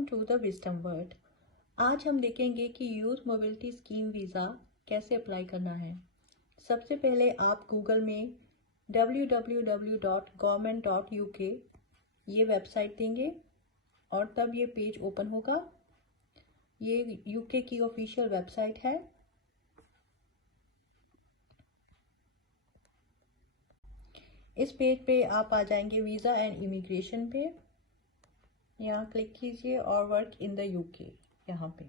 Welcome to the wisdom world. आज हम देखेंगे कि यूथ मोबिलिटी स्कीम वीज़ा कैसे अप्लाई करना है। सबसे पहले आप गूगल में www.government.uk ये वेबसाइट देंगे और तब ये पेज ओपन होगा। ये यूके की ऑफिशियल वेबसाइट है। इस पेज पे आप आ जाएंगे वीज़ा एंड इमिग्रेशन पे। यहाँ क्लिक कीजिए और वर्क इन द यूके यहाँ पे।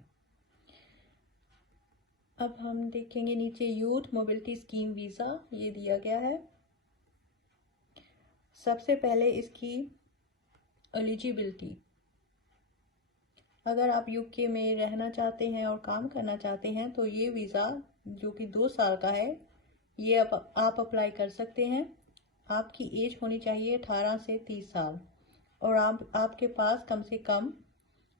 अब हम देखेंगे नीचे यूथ मोबिलिटी स्कीम वीज़ा ये दिया गया है। सबसे पहले इसकी एलिजिबिलिटी, अगर आप यूके में रहना चाहते हैं और काम करना चाहते हैं तो ये वीज़ा जो कि 2 साल का है ये आप अप्लाई कर सकते हैं। आपकी एज होनी चाहिए 18 से 30 साल और आपके पास कम से कम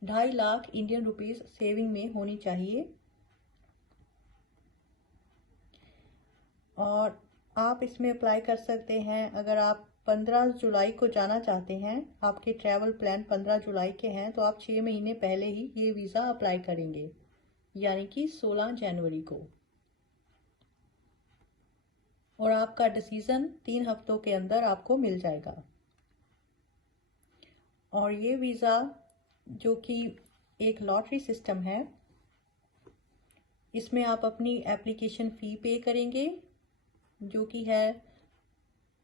2.5 लाख इंडियन रुपीस सेविंग में होनी चाहिए। और आप इसमें अप्लाई कर सकते हैं अगर आप 15 जुलाई को जाना चाहते हैं, आपके ट्रैवल प्लान 15 जुलाई के हैं तो आप 6 महीने पहले ही ये वीज़ा अप्लाई करेंगे, यानी कि 16 जनवरी को। और आपका डिसीजन 3 हफ्तों के अंदर आपको मिल जाएगा। और ये वीज़ा जो कि एक लॉटरी सिस्टम है, इसमें आप अपनी एप्लीकेशन फ़ी पे करेंगे जो कि है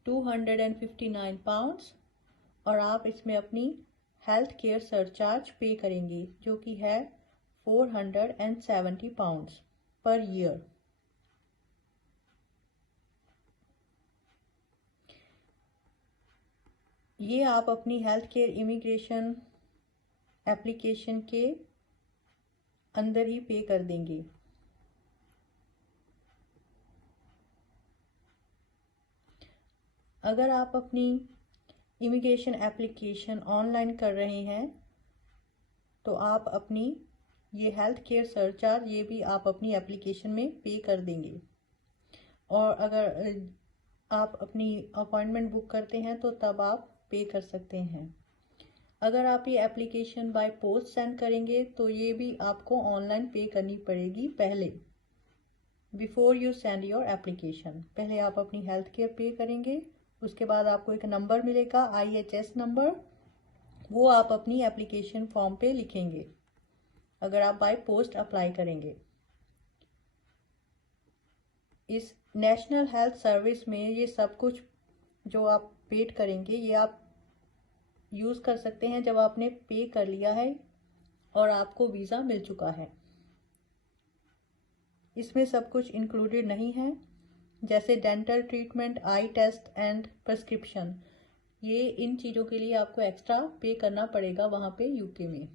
259 पाउंड्स और आप इसमें अपनी हेल्थ केयर सरचार्ज पे करेंगे जो कि है 470 पाउंड्स पर ईयर। ये आप अपनी हेल्थ केयर इमिग्रेशन एप्लीकेशन के अंदर ही पे कर देंगे। अगर आप अपनी इमिग्रेशन एप्लीकेशन ऑनलाइन कर रहे हैं तो आप अपनी ये हेल्थ केयर सरचार्ज ये भी आप अपनी एप्लीकेशन में पे कर देंगे। और अगर आप अपनी अपॉइंटमेंट बुक करते हैं तो तब आप पे कर सकते हैं। अगर आप ये एप्लीकेशन बाय पोस्ट सेंड करेंगे तो ये भी आपको ऑनलाइन पे करनी पड़ेगी पहले, before you send your application. पहले आप अपनी हेल्थ केयर पे करेंगे, उसके बाद आपको एक नंबर मिलेगा IHS नंबर, वो आप अपनी एप्लीकेशन फॉर्म पे लिखेंगे अगर आप बाय पोस्ट अप्लाई करेंगे। इस नेशनल हेल्थ सर्विस में ये सब कुछ जो आप पेड करेंगे ये आप यूज़ कर सकते हैं जब आपने पे कर लिया है और आपको वीज़ा मिल चुका है। इसमें सब कुछ इंक्लूडेड नहीं है, जैसे dental treatment, eye test and prescription. ये इन चीज़ों के लिए आपको एक्स्ट्रा पे करना पड़ेगा वहाँ पे यूके में।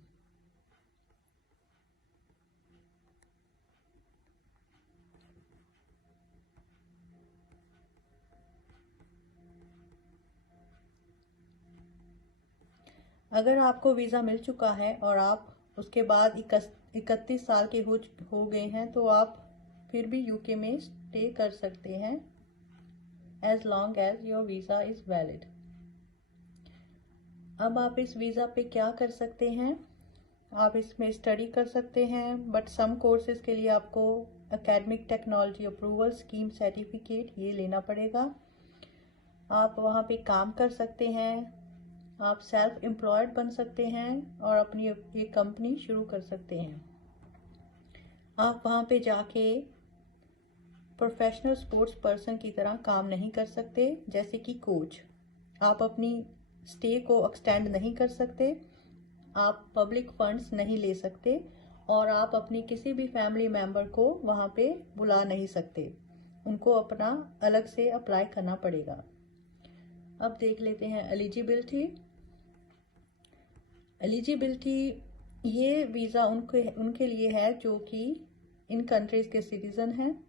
अगर आपको वीज़ा मिल चुका है और आप उसके बाद 31 साल के हो गए हैं तो आप फिर भी यूके में स्टे कर सकते हैं as long as your visa is valid. अब आप इस वीज़ा पे क्या कर सकते हैं, आप इसमें स्टडी कर सकते हैं, बट सम कोर्सेज के लिए आपको academic technology approval scheme certificate ये लेना पड़ेगा। आप वहाँ पे काम कर सकते हैं, आप सेल्फ एम्प्लॉयड बन सकते हैं और अपनी एक कंपनी शुरू कर सकते हैं। आप वहाँ पे जाके प्रोफेशनल स्पोर्ट्स पर्सन की तरह काम नहीं कर सकते, जैसे कि कोच। आप अपनी स्टे को एक्सटेंड नहीं कर सकते, आप पब्लिक फंड्स नहीं ले सकते और आप अपनी किसी भी फैमिली मेम्बर को वहाँ पे बुला नहीं सकते, उनको अपना अलग से अप्लाई करना पड़ेगा। अब देख लेते हैं एलिजिबिलिटी। ये वीज़ा उनके लिए है जो कि इन कंट्रीज़ के सिटीज़न हैं,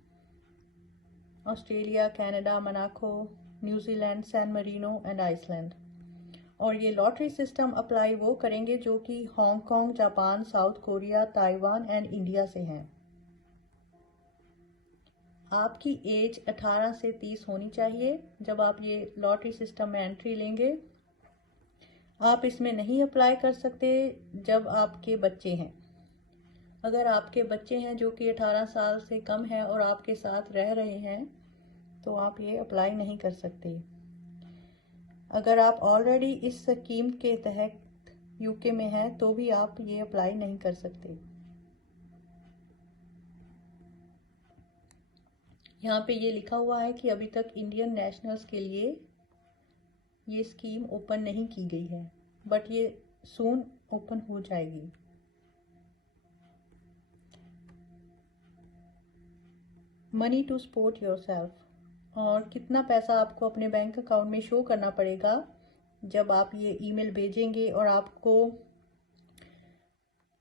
Australia, Canada, Monaco, New Zealand, San Marino and Iceland. और ये लॉटरी सिस्टम अप्लाई वो करेंगे जो कि Hong Kong, Japan, South Korea, Taiwan and India से हैं। आपकी एज 18 से 30 होनी चाहिए जब आप ये लॉटरी सिस्टम में एंट्री लेंगे। आप इसमें नहीं अप्लाई कर सकते जब आपके बच्चे हैं। अगर आपके बच्चे हैं जो कि 18 साल से कम है और आपके साथ रह रहे हैं तो आप ये अप्लाई नहीं कर सकते। अगर आप ऑलरेडी इस स्कीम के तहत यूके में हैं तो भी आप ये अप्लाई नहीं कर सकते। यहाँ पे ये लिखा हुआ है कि अभी तक इंडियन नेशनल्स के लिए ये स्कीम ओपन नहीं की गई है, बट ये सून ओपन हो जाएगी। मनी टू सपोर्ट योरसेल्फ, और कितना पैसा आपको अपने बैंक अकाउंट में शो करना पड़ेगा जब आप ये ईमेल भेजेंगे और आपको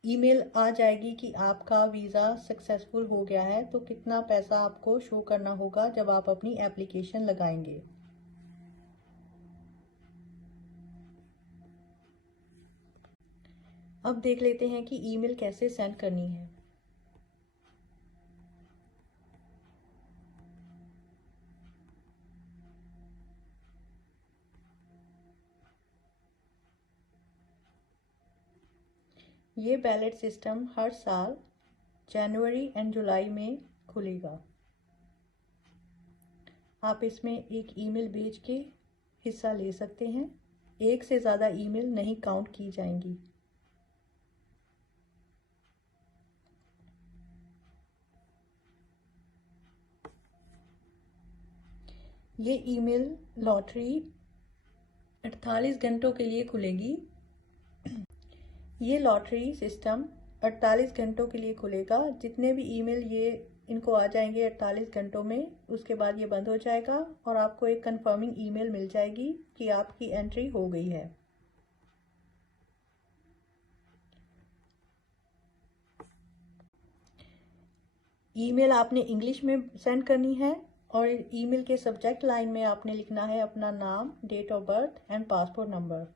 ईमेल आ जाएगी कि आपका वीज़ा सक्सेसफुल हो गया है, तो कितना पैसा आपको शो करना होगा जब आप अपनी एप्लीकेशन लगाएंगे। अब देख लेते हैं कि ईमेल कैसे सेंड करनी है। ये बैलेट सिस्टम हर साल जनवरी एंड जुलाई में खुलेगा। आप इसमें एक ईमेल भेज के हिस्सा ले सकते हैं। एक से ज़्यादा ईमेल नहीं काउंट की जाएंगी। ये ईमेल लॉटरी 48 घंटों के लिए खुलेगी। ये लॉटरी सिस्टम 48 घंटों के लिए खुलेगा। जितने भी ईमेल ये इनको आ जाएंगे 48 घंटों में, उसके बाद ये बंद हो जाएगा और आपको एक कंफर्मिंग ईमेल मिल जाएगी कि आपकी एंट्री हो गई है। ईमेल आपने इंग्लिश में सेंड करनी है और ईमेल के सब्जेक्ट लाइन में आपने लिखना है अपना नाम, date of birth and passport number,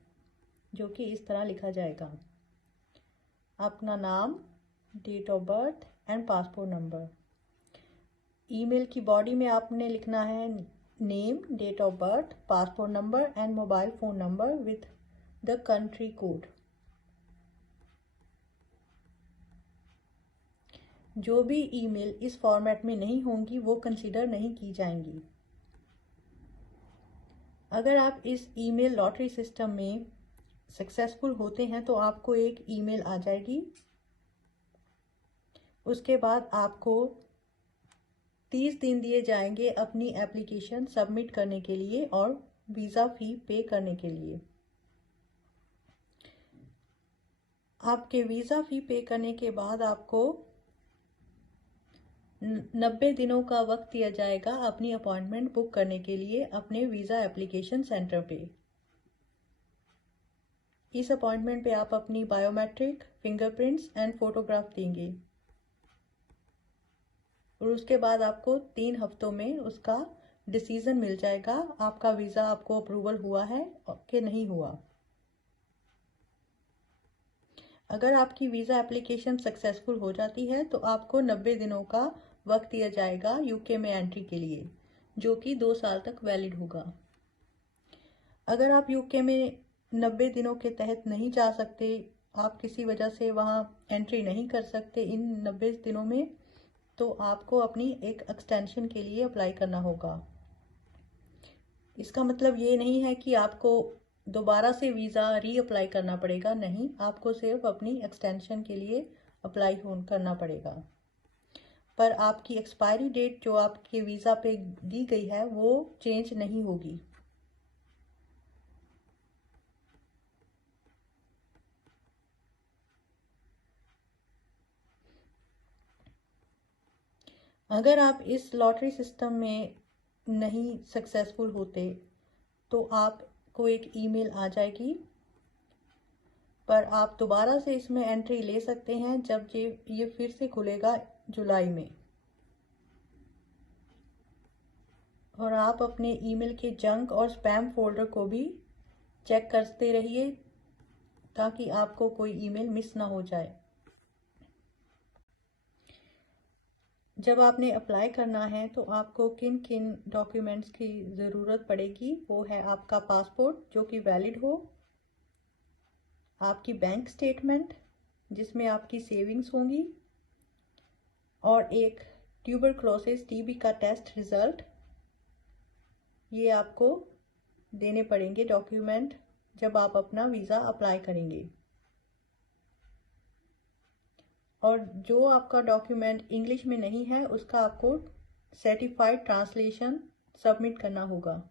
जो कि इस तरह लिखा जाएगा। अपना नाम, date of birth and passport number. Email की बॉडी में आपने लिखना है name, date of birth, passport number and mobile phone number with the country code. जो भी ईमेल इस फॉर्मेट में नहीं होंगी वो कंसीडर नहीं की जाएंगी। अगर आप इस ईमेल लॉटरी सिस्टम में सक्सेसफुल होते हैं तो आपको एक ईमेल आ जाएगी। उसके बाद आपको 30 दिन दिए जाएंगे अपनी एप्लीकेशन सबमिट करने के लिए और वीज़ा फ़ी पे करने के लिए। आपके वीज़ा फ़ी पे करने के बाद आपको 90 दिनों का वक्त दिया जाएगा अपनी अपॉइंटमेंट बुक करने के लिए अपने वीज़ा एप्लीकेशन सेंटर पे। इस अपॉइंटमेंट पे आप अपनी बायोमेट्रिक, फिंगरप्रिंट्स एंड फोटोग्राफ देंगे और उसके बाद आपको 3 हफ्तों में उसका डिसीजन मिल जाएगा आपका वीज़ा आपको अप्रूवल हुआ है कि नहीं हुआ। अगर आपकी वीज़ा एप्लीकेशन सक्सेसफुल हो जाती है तो आपको 90 दिनों का वक्त दिया जाएगा यूके में एंट्री के लिए, जो कि 2 साल तक वैलिड होगा। अगर आप यूके में 90 दिनों के तहत नहीं जा सकते, आप किसी वजह से वहाँ एंट्री नहीं कर सकते इन 90 दिनों में, तो आपको अपनी एक एक्सटेंशन के लिए अप्लाई करना होगा। इसका मतलब ये नहीं है कि आपको दोबारा से वीज़ा रीअप्लाई करना पड़ेगा, नहीं, आपको सिर्फ अपनी एक्सटेंशन के लिए अप्लाई करना पड़ेगा। पर आपकी एक्सपायरी डेट जो आपके वीज़ा पे दी गई है वो चेंज नहीं होगी। अगर आप इस लॉटरी सिस्टम में नहीं सक्सेसफुल होते तो आपको एक ईमेल आ जाएगी, पर आप दोबारा से इसमें एंट्री ले सकते हैं जब ये फिर से खुलेगा जुलाई में। और आप अपने ईमेल के जंक और स्पैम फोल्डर को भी चेक करते रहिए ताकि आपको कोई ईमेल मिस ना हो जाए। जब आपने अप्लाई करना है तो आपको किन किन डॉक्यूमेंट्स की ज़रूरत पड़ेगी, वो है आपका पासपोर्ट जो कि वैलिड हो, आपकी बैंक स्टेटमेंट जिसमें आपकी सेविंग्स होंगी, और एक ट्यूबरक्लोसिस टीबी का टेस्ट रिजल्ट, ये आपको देने पड़ेंगे डॉक्यूमेंट जब आप अपना वीज़ा अप्लाई करेंगे। और जो आपका डॉक्यूमेंट इंग्लिश में नहीं है उसका आपको सर्टिफाइड ट्रांसलेशन सबमिट करना होगा।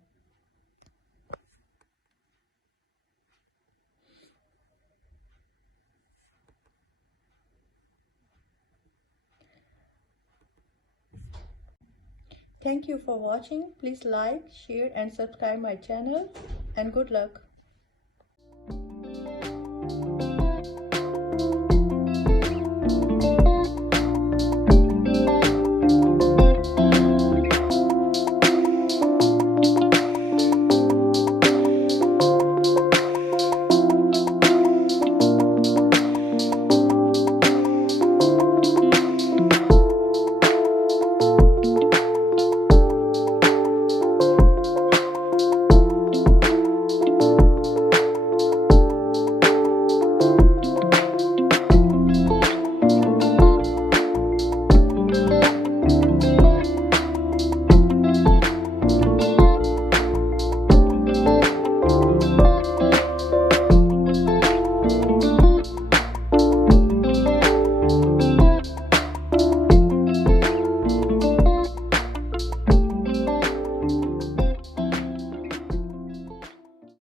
Thank you for watching. Please like, share and subscribe my channel, and good luck.